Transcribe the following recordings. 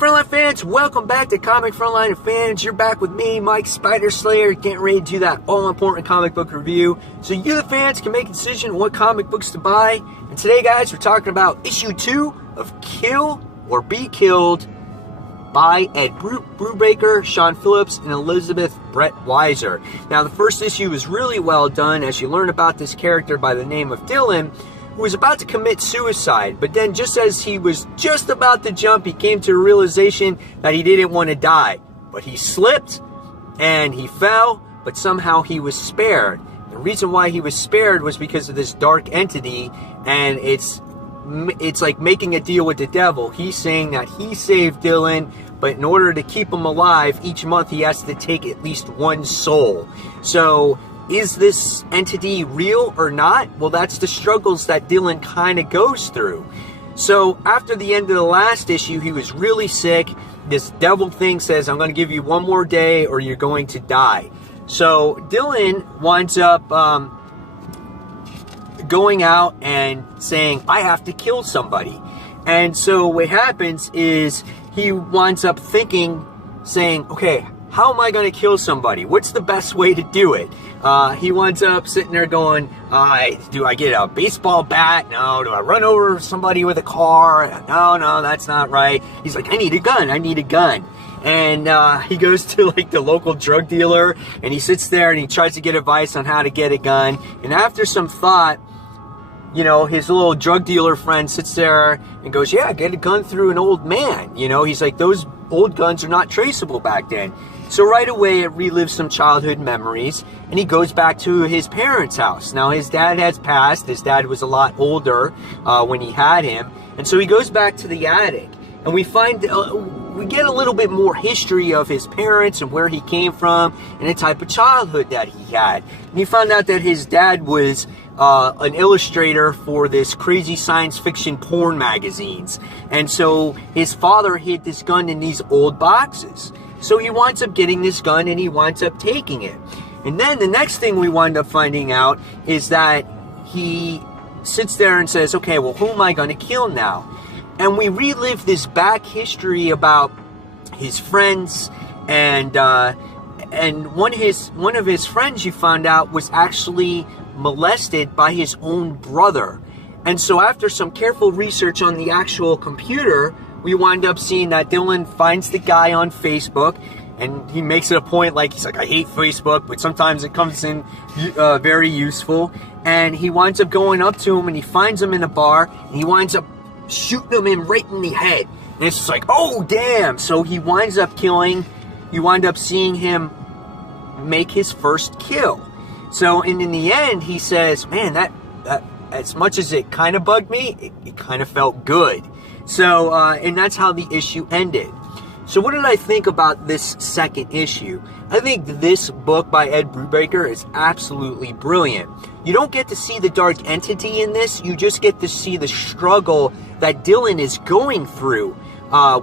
Frontline fans, welcome back to Comic Frontline fans. You're back with me, Mike Spider Slayer, getting ready to do that all-important comic book review, so you, the fans, can make a decision on what comic books to buy. And today, guys, we're talking about issue 2 of Kill or Be Killed by Ed Brubaker, Sean Phillips, and Elizabeth Brett Weiser. Now, the first issue is really well done as you learn about this character by the name of Dylan, who was about to commit suicide, but then just as he was just about to jump, he came to a realization that he didn't want to die. But he slipped and he fell, but somehow he was spared. The reason why he was spared was because of this dark entity, and it's like making a deal with the devil. He's saying that he saved Dylan, but in order to keep him alive, each month he has to take at least one soul. So is this entity real or not? Well, that's the struggles that Dylan kind of goes through. So after the end of the last issue, he was really sick. This devil thing says, I'm going to give you one more day or you're going to die. So Dylan winds up going out and saying, I have to kill somebody. And so what happens is he winds up thinking, saying, okay, how am I going to kill somebody? What's the best way to do it? He winds up sitting there going, do I get a baseball bat? No. Do I run over somebody with a car? No, that's not right. He's like, I need a gun. And he goes to like the local drug dealer, and he sits there and he tries to get advice on how to get a gun. And after some thought, you know, his little drug dealer friend sits there and goes, yeah, get a gun through an old man. You know, he's like, those old guns are not traceable back then. So right away, it relives some childhood memories, and he goes back to his parents' house. Now, his dad has passed. His dad was a lot older when he had him, and so he goes back to the attic, and we find, we get a little bit more history of his parents and where he came from and the type of childhood that he had. And he found out that his dad was an illustrator for this crazy science fiction porn magazines, and so his father hid this gun in these old boxes. So he winds up getting this gun and he winds up taking it. And then the next thing we wind up finding out is that he sits there and says, okay, well, who am I going to kill now? And we relive this back history about his friends, and one of his friends, you found out, was actually molested by his own brother. And so after some careful research on the actual computer, we wind up seeing that Dylan finds the guy on Facebook, and he makes it a point, like, he's like, I hate Facebook, but sometimes it comes in very useful. And he winds up going up to him, and he finds him in a bar, and he winds up shooting him right in the head. And it's just like, oh, damn. So he winds up killing, you wind up seeing him make his first kill. So, and in the end, he says, man, that as much as it kind of bugged me, it kind of felt good. So, and that's how the issue ended. So what did I think about this second issue? I think this book by Ed Brubaker is absolutely brilliant. You don't get to see the dark entity in this, you just get to see the struggle that Dylan is going through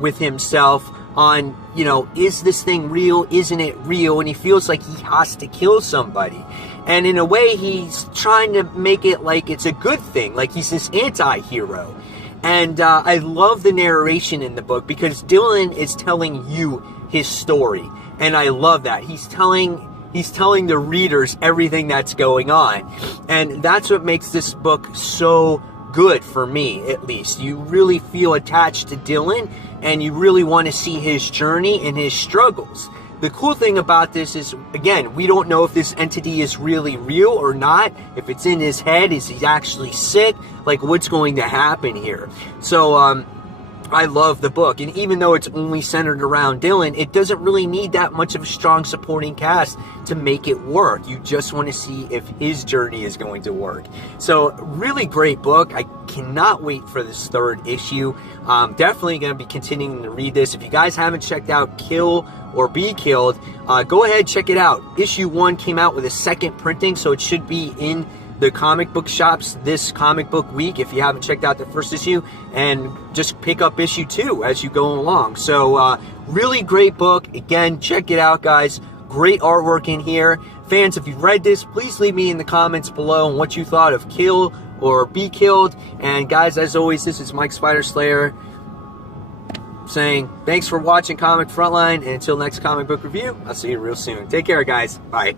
with himself on, you know, is this thing real, isn't it real? And he feels like he has to kill somebody. And in a way, he's trying to make it like it's a good thing, like he's this anti-hero. And I love the narration in the book because Dylan is telling you his story, and I love that. He's telling the readers everything that's going on, and that's what makes this book so good for me, at least. You really feel attached to Dylan, and you really want to see his journey and his struggles. The cool thing about this is, again, we don't know if this entity is really real or not. If it's in his head, is he actually sick? Like, what's going to happen here? So, I love the book. And even though it's only centered around Dylan, it doesn't really need that much of a strong supporting cast to make it work. You just want to see if his journey is going to work. So, really great book. I cannot wait for this third issue. Definitely going to be continuing to read this. If you guys haven't checked out Kill or Be Killed, go ahead, check it out. Issue 1 came out with a second printing, so it should be in the comic book shops this comic book week if you haven't checked out the first issue, and just pick up issue 2 as you go along. So really great book. Again, check it out, guys. Great artwork in here. Fans, if you've read this, please leave me in the comments below on what you thought of Kill or Be Killed. And guys, as always, this is Mike Spider Slayer. saying thanks for watching Comic Frontline, and until next comic book review, I'll see you real soon. Take care, guys. Bye.